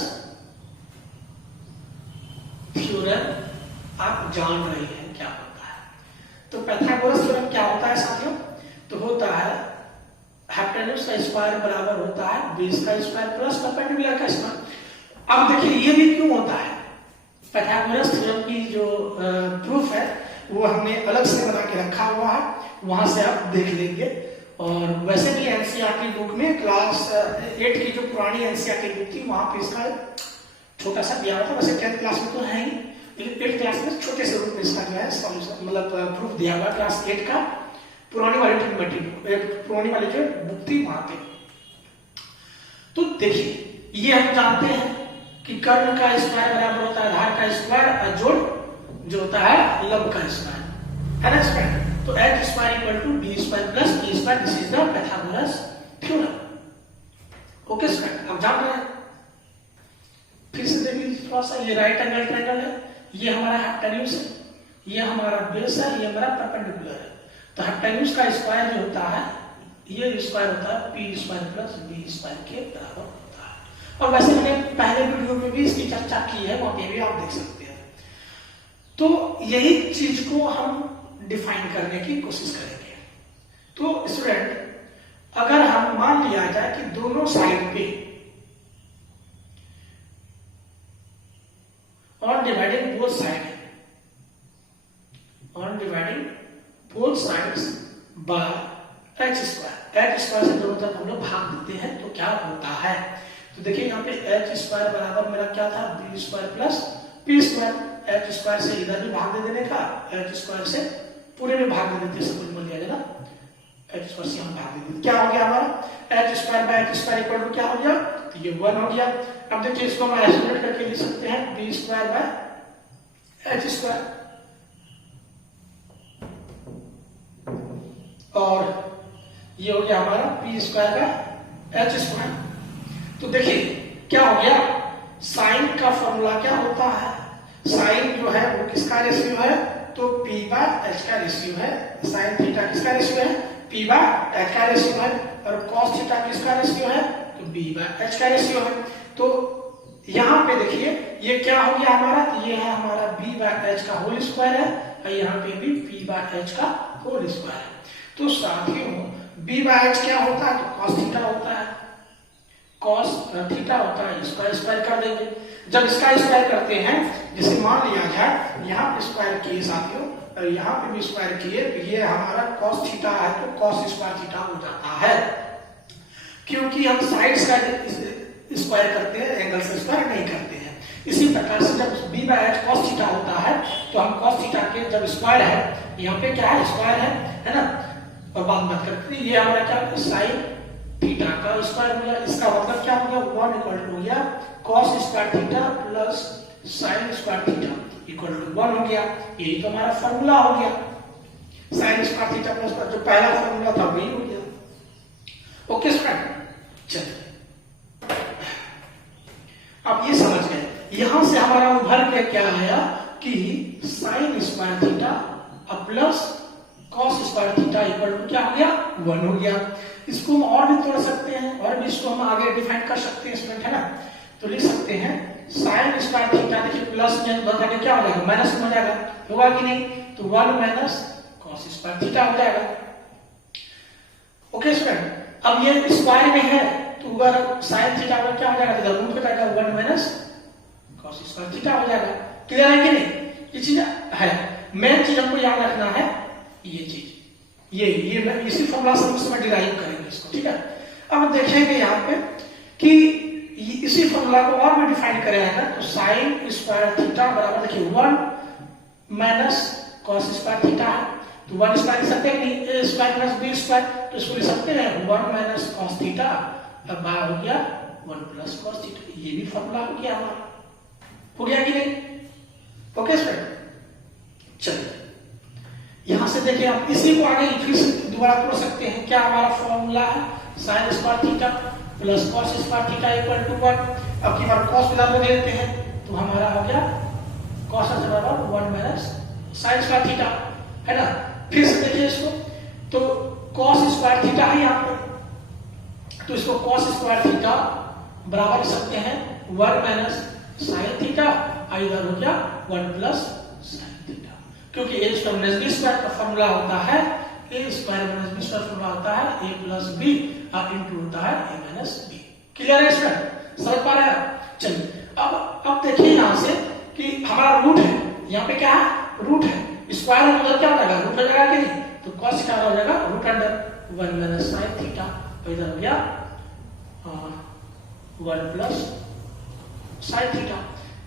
थ्योरम आप जान रहे हैं क्या होता है। तो पाइथागोरस थ्योरम क्या होता है साथियों, तो होता है हाइपोटेन्यूज का स्क्वायर बराबर होता है बेस का स्क्वायर प्लस परपेंडिकुलर का स्क्वायर। अब देखिए ये भी क्यों होता है, पाइथागोरस थ्योरम की जो प्रूफ है वो हमने अलग से बना के रखा हुआ है, वहां से आप देख लेंगे। और वैसे भी एनसीईआरटी बुक में क्लास 8 की जो पुरानी एनसीईआरटी बुक थी वहां पे इसका छोटा सा दिया हुआ था। वैसे 10th क्लास में तो है ही, लेकिन 8th क्लास में छोटे से रूप में इसका जो है सॉल्यूशन मतलब प्रूफ दिया हुआ क्लास 8 का, पुरानी वाली ट्रिग्नोमेट्री पुरानी वाली जो बुक थी वहां पे। तो देखिए ये हम जानते हैं कि कर्ण का स्क्वायर बराबर होता है आधार का स्क्वायर और जोड़ जो होता है लंब का स्क्वायर, है ना स्क्वायर। तो h square equal to b square plus e square, this is the Pythagoras theorem. Okay student, अब जान रहे हैं। फिर से देखिए थोड़ा सा, ये राइट एंगल ट्रायंगल है, ये हमारा हाइपोटेन्यूज है, ये हमारा बेस है, ये हमारा परपेंडिकुलर है। तो हाइपोटेन्यूज का स्क्वायर जो होता है ये स्क्वायर होता है p square plus b square के बराबर होता है। और वैसे मैंने पहले वीडियो में भी इसकी चर्चा की है, वहां पे भी आप देख सकते हैं। तो यही चीज को हम डिफाइन करने की कोशिश करेंगे। तो स्टूडेंट अगर हम मान लिया जाए कि दोनों साइड पे on dividing both sides by h square से दोनों तरफ हम लोग भाग देते हैं तो क्या होता है। तो देखिए यहाँ पे h स्क्वायर बराबर मेरा क्या था b square plus p square, h square से इधर भी भाग दे देने का, h स्क्वायर से पूरे में भाग दे देते, सब कुछ मिल जाएगा ना, h स्क्वायर से हम भाग दे देते, क्या हो गया हमारा h square by h square equal to क्या हो गया, तो ये 1 हो गया। अब देखिए इसको हम आइसोलेट करके लिख सकते हैं b square by h square, और ये हो गया हमारा p square by h square. तो देखिए क्या हो गया, साइन का फॉर्मूला क्या होता है, साइन जो है वो किसका रेशियो है, तो p बाय h का रेशियो है। साइन थीटा किसका रेशियो है, p बाय h का रेशियो है, और cos थीटा किसका रेशियो है, तो b बाय h का रेशियो है। तो यहाँ पे देखिए ये क्या हो गया हमारा, तो ये है हमारा b बाय h का होल स्क्वायर है, और यहाँ पे भी p बाय h का होल स्क्वायर है। तो साथियों b बाय h क्या होता है, तो cos थीटा होता है, cos थीटा होता है, इसका स्क्वायर कर देंगे। जब इसका स्क्वायर करते हैं, जैसे मान लिया जाए यहाँ पे स्क्वायर किए साथियों और यहाँ पे भी स्क्वायर किए, तो ये हमारा cos थीटा है तो cos स्क्वायर थीटा हो जाता है, क्योंकि हम साइड्स का स्क्वायर करते हैं, एंगल से स्क्वायर नहीं करते हैं। इसी प्रकार से जब b by h cos theta होता है तो हम cos थीटा के जब स्क्वायर है, यहाँ पे क्या है स्क्वायर है ना, और बात मत करते, ये हमारा क्या साइन थीटा का स्क्वायर हो गया। इसका मतलब क्या हो गया, 1 इक्वल टू हो गया cos square theta plus sin square theta equal to 1 हो गया। यही तो हमारा फॉर्मूला हो गया, sin स्क्वायर थीटा प्लस जो पहला फॉर्मूला था वही हो गया। ओके स्टूडेंट, चलिए अब ये समझ गए, यहां से हमारा उभर के क्या आया कि sin square theta plus cos square theta equal to क्या हो गया, 1 हो गया। इसको हम और भी तोड़ सकते हैं, और भी इसको हम आगे डिफाइन कर सकते हैं स्टूडेंट, है ना। तो लिख सकते हैं sin स्क्वायर थीटा, देखिए प्लस में उधर जाके क्या हो जाएगा, माइनस में हो जाएगा, होगा कि नहीं, तो 1 माइनस cos स्क्वायर थीटा हो जाएगा। ओके स्टूडेंट, अब ये स्क्वायर में है तो अगर sin थीटा में क्या हो जाएगा, इधर रूट हो जाएगा, 1 माइनस cos स्क्वायर थीटा हो जाएगा। क्लियर है कि नहीं, ये चीज है। मेन चीज हमको याद रखना है ये चीज, ये मैं इसी फॉर्मूला से उस समय डिराइव करेंगे इसको, ठीक है। अब देखेंगे यहाँ पे कि इसी फॉर्मूला को और भी डिफाइन करेगा, तो sin स्क्वायर थीटा बराबर देखिए 1 माइनस cos स्क्वायर थीटा है, तो 1 स्क्वायर लिख सकते हैं नहीं, a square plus b square, तो इसको लिख सकते हैं 1 माइनस cos थीटा, अब बाहर हो गया 1 प्लस cos थीटा। ये भी फॉर्मूला हो गया हमारा, हो गया कि नहीं। ओके स्टूडेंट, चलिए यहां से देखिए हम इसी को आगे फिर से दोबारा कर सकते हैं। क्या हमारा फॉर्मूला है, sin square theta plus cos square theta equal to 1। अब की बार cos इधर में दे देते हैं, तो हमारा हो गया cos बराबर 1 माइनस sin स्क्वायर थीटा, है ना। फिर से देखिए इसको, तो cos स्क्वायर थीटा है यहाँ पे, तो इसको cos स्क्वायर थीटा बराबर लिख सकते हैं 1 माइनस sin थीटा, इधर हो गया 1 प्लस sin थीटा, क्योंकि a square minus b square का फॉर्मूला होता है a square minus b square formula होता है a प्लस b और इनटू होता है a माइनस b। क्लियर है स्टूडेंट, समझ पा रहे हैं। चलिए अब देखिए यहां से कि हमारा रूट है, यहाँ पे क्या है रूट है, स्क्वायर उधर क्या हो जाएगा, रूट हो जाएगा कि नहीं, तो cos थीटा हो जाएगा root under 1 minus sine theta, तो इधर हो गया 1 प्लस साइन थीटा।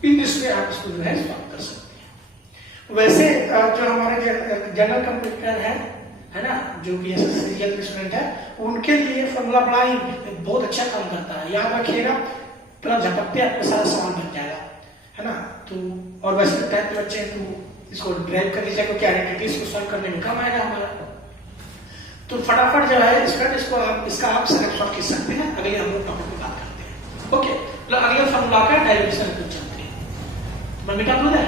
इन इसमें आप इसको जो है सॉल्व कर सकते हैं। वैसे जो हमारे जनरल कंप्यूटर है ना, जो कि सीरियल स्टूडेंट है, उनके लिए फॉर्मूला बड़ा ही बहुत अच्छा काम करता है। याद रखिएगा, पूरा झपकते आपको सारा सवाल बन जाएगा, है ना। तो और वैसे टाइप के बच्चे तो इसको ड्राइव कर लीजिए, क्योंकि आइडेंटिटीज को सॉल्व करने में कम आएगा हमारा। तो फटाफट जो है इसको आप इसका आप स्नैपशॉट खींच सकते हैं। अगले हम लोग टॉपिक पे बात करते हैं। ओके, तो अगले फॉर्मूला का डेरिवेशन को चलते हैं। मैं मिटा दूं है,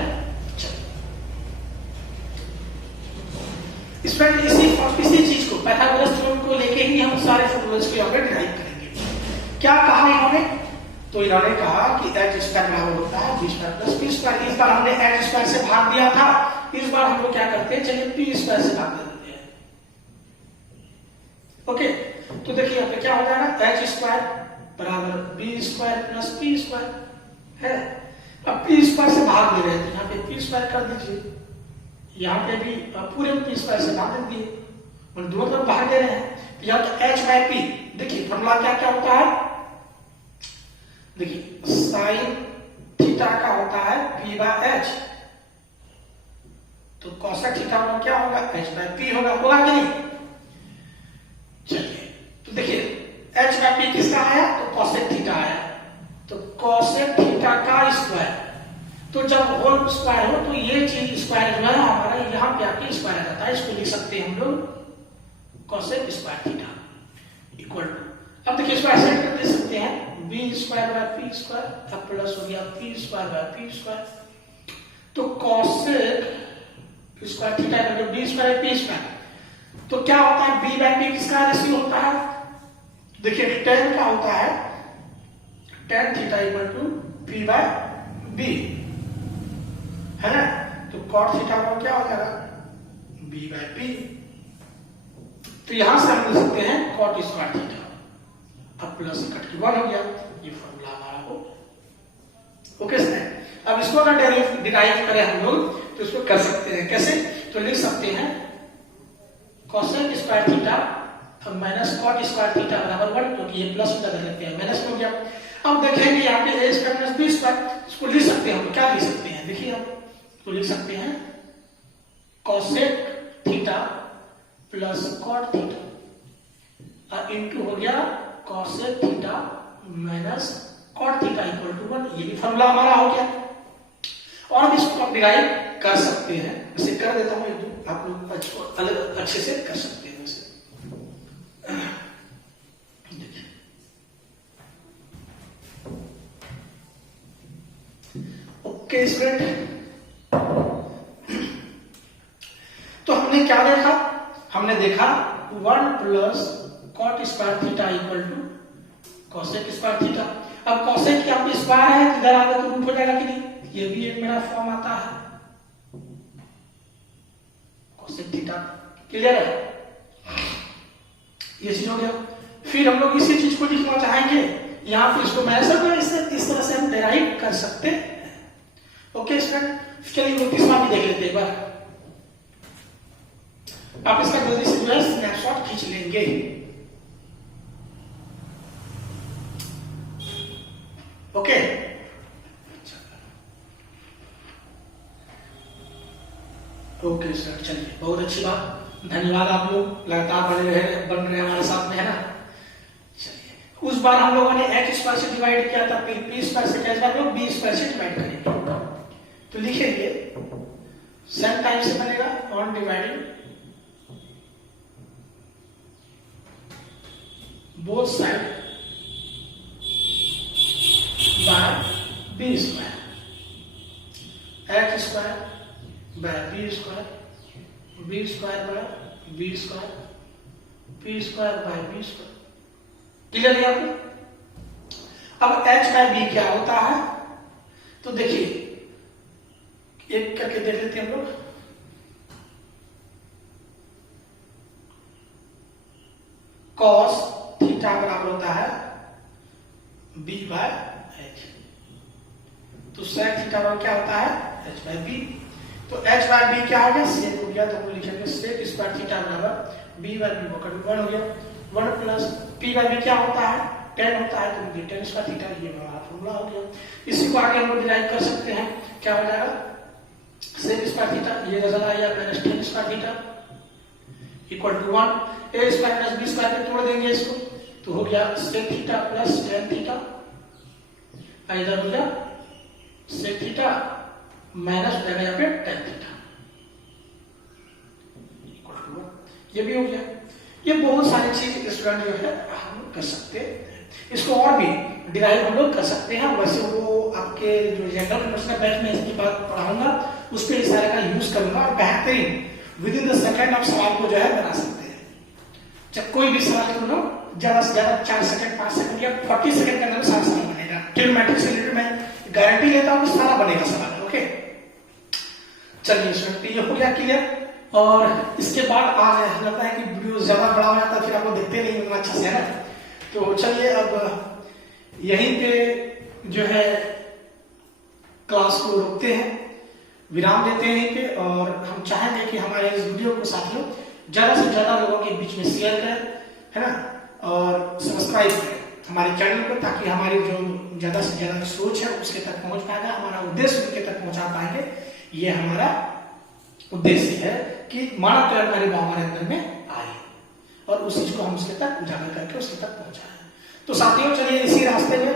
इसमें इसी चीज को पाइथागोरस थ्योरम को लेके ही हम सारे फॉर्मूलाज को यहाँ पे डिराइव करेंगे। क्या कहा इन्होंने? तो इन्होंने कहा कि h स्क्वायर बराबर होता है b square plus p square. इस बार हमने h स्क्वायर से भाग दिया था, इस बार हम लोग क्या करते हैं, चलिए p स्क्वायर से भाग देते हैं। ओके, तो देखिए यहाँ पे क्या हो जाएगा, h स्क्वायर बराबर b square plus p square है। अब p स्क्वायर से भाग दे रहे हैं, तो यहाँ पे p स्क्वायर कर दीजिए, यहाँ पे भी पूरे p स्क्वायर से भाग दे दिए, और दोनों तरफ भाग दे रहे हैं। तो यहाँ तो h बाय p, देखिए फॉर्मूला क्या क्या होता है, देखिए साइन थीटा का होता है p बाय h, तो कोसेक थीटा का क्या होगा, h बाय p होगा कि नहीं। चलिए, तो देखिए h बाय p किसका आया, तो कोसेक थीटा आया, तो कोसेक थीटा का स्क्वायर। तो जब होल स्क्वायर हो तो ये चीज स्क्वायर जो है हमारा यहाँ पे आके स्क्वायर आ जाता है। इसको लिख सकते हैं हम लोग cosec square theta equal to, अब देखिए इसको ऐसे कर दे सकते हैं, b square by p square, अब प्लस हो गया p square by p square. तो cosec square theta equal to b square by p square. तो क्या होता है, b बाय p किसका रेशियो होता है, देखिए tan का होता है tan theta equal to p by b, है ना। तो cot थीटा का क्या हो जाएगा, b बाय p। तो यहां से हम लिख सकते हैं cot स्क्वायर थीटा, अब प्लस कट के 1 हो गया, ये फॉर्मूला हमारा हो। ओके सर, अब इसको अगर डिराइव करें हम लोग तो इसको कर सकते हैं, कैसे, तो लिख सकते हैं cosec square theta minus cot square theta बराबर 1, क्योंकि ये प्लस लगा देते हैं, माइनस हो गया। अब देखेंगे यहाँ पे a square plus b square, इसको लिख सकते हैं हम, क्या लिख सकते हैं, देखिए हम तो लिख सकते हैं cosec theta plus cot theta और इनटू हो गया cosec theta minus cot theta equal to 1। ये भी फॉर्मूला हमारा हो गया। और अब इसको आप डिराइव कर सकते हैं, इसे कर देता हूं, आप लोग अलग अच्छे से कर सकते हैं इसे। ओके स्टूडेंट, तो हमने क्या देखा, हमने देखा 1 plus cot square theta equal to cosec square theta. अब कोसेक यहाँ पे स्क्वायर है, इधर आगे तो रूट हो जाएगा कि नहीं, ये भी एक मेरा फॉर्म आता है कोसेक थीटा, क्लियर है, ये चीज हो गया। फिर हम लोग इसी चीज को लिखना चाहेंगे यहाँ पे, इसको मैं इस तरह से हम डिराइव कर सकते हैं। ओके स्टूडेंट, चलिए वो तीसरा भी देख लेते हैं एक बार। आप इसका जल्दी से जो है स्नैपशॉट खींच लेंगे। ओके, ओके सर, चलिए बहुत अच्छी बात, धन्यवाद, आप लोग लगातार बन रहे हमारे साथ में, है ना। चलिए, उस बार हम लोगों ने h स्क्वायर से डिवाइड किया था, p स्क्वायर से क्या हम लोग b स्क्वायर से डिवाइड करेंगे। तो लिखेंगे सेम टाइप से बनेगा, on dividing both side by b square, h square bye b square, b square bye b square, p square bye b square. Clear है आपको। अब h बाय b क्या होता है, तो देखिए एक करके देख लेते हैं हम लोग। cos थीटा बराबर होता है b बाय h, तो sec थीटा बराबर क्या होता है h बाय b। तो h बाय b क्या हो गया, सेक हो गया, तो हम लिखेंगे सेक स्क्वायर थीटा बराबर बी बाय बी का रूट 1 हो गया, 1 प्लस पी बाय बी क्या होता है, 10 होता है, तो ये tan स्क्वायर थीटा, ये हमारा फॉर्मूला हो गया। इसी को आगे हम लोग डिराइव कर सकते हैं, क्या हो जाएगा, sec स्क्वायर थीटा, ये नजर आया minus tan square theta equal to 1, a square plus b square पे तोड़ देंगे इसको, तो हो गया sec theta plus tan theta, इधर हो गया sec थीटा माइनस हो जाएगा यहाँ पे tan थीटा इक्वल टू 1, ये भी हो गया। ये बहुत सारी चीज स्टूडेंट जो है हम कर सकते हैं, इसको और भी डिराइव हम लोग कर सकते हैं। वैसे वो आपके जो जनरल प्रश्न बैच में इसकी बात पढ़ाऊंगा, उस पर इस तरह का यूज करूंगा और बेहतरीन विद इन द सेकंड आप सवाल को जो है बना सकते हैं। जब कोई भी सवाल को लो ज्यादा से ज्यादा 4 सेकंड 5 सेकंड या 40 सेकंड के अंदर सारा सवाल बनेगा। ट्रिग्नोमेट्री से रिलेटेड मैं गारंटी लेता हूँ कि सारा बनेगा सवाल। ओके, चलिए स्टूडेंट ये हो गया क्लियर। और इसके बाद आज लगता है कि वीडियो ज्यादा बड़ा हो जाता है, फिर आपको देखते नहीं उतना अच्छा से, है ना। तो चलिए अब यहीं पे जो है क्लास को रोकते हैं, विराम देते हैं यहीं पे, और हम चाहेंगे कि हमारे इस वीडियो को साथियों ज्यादा से ज्यादा लोगों के बीच में शेयर करें, है ना, और सब्सक्राइब करें हमारे चैनल को, ताकि हमारी जो ज्यादा से ज्यादा सोच है उसके तक पहुंच पाएगा, हमारा उद्देश्य उनके तक पहुंचा पाएंगे। ये हमारा उद्देश्य है कि मानव कल्याणकारी भाव हमारे अंदर में आए और उस चीज को हम उसके तक उजागर करके उसके तक पहुंचाएं। तो साथियों चलिए इसी रास्ते में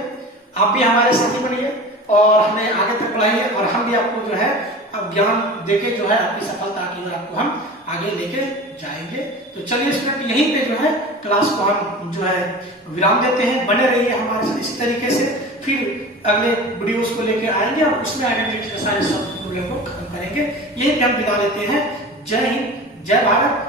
आप भी हमारे साथी बनिए और हमें आगे तक बढ़ाइए, और हम भी आपको जो है अब ज्ञान देके जो है आपकी सफलता की ओर आपको हम आगे लेके जाएंगे। तो चलिए स्टूडेंट यहीं पे जो है क्लास को हम जो है विराम देते हैं। बने रहिए हमारे साथ इसी तरीके से, फिर अगले वीडियोस को लेके आएंगे और उसमें आइडेंटिटी के सारे सब प्रॉब्लम को खत्म करेंगे। यही पे हम विदा लेते हैं। जय हिंद, जय भारत।